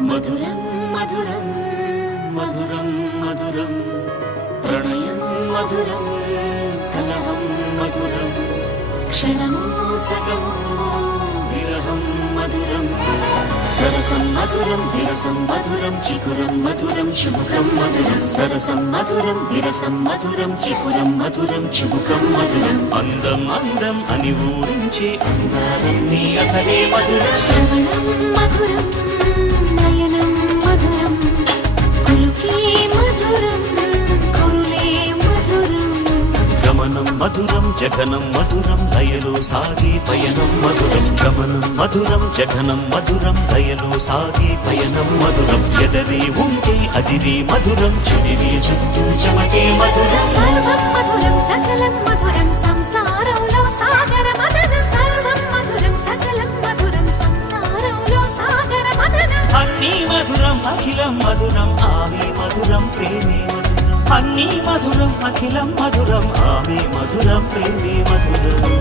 మధురం మధురం మధురం మధురం ప్రణయం మధురం కలహం మధురం క్షణము సగము విరహం మధురం సరసం మధురం విరసం మధురం చికురం మధురం చుబుకం మధురం సరసం మధురం విరసం మధురం చికురం మధురం చుబుకం మధురం అందం అందం అని ఊరించే అందాలన్నీ అసలే మధురం శ్రవణం మధురం నయనం మధురం కులుకే మధురం కురులే మధురం గమనం మధురం జగనం మధురం లయలో సాగే పయనం మధురం గమనం మధురం జగనం మధురం లయలో సాగే పయనం మధురం ఎదరే ఉంటే అదిరే మధురం చెదిరే చుట్టూ చెమటే మధురం సర్వం మధురం సకలం మధురం సంసారంలో సాగర మదనం సర్వం మధురం సకలం మధురం సంసారంలో సాగర మదనం అన్నీ మధురం అఖిలం మధురం ఆమె మధురం ప్రేమే మధురం అన్నీ మధురం అఖిలం మధురం ఆమె మధురం ప్రేమే మధురం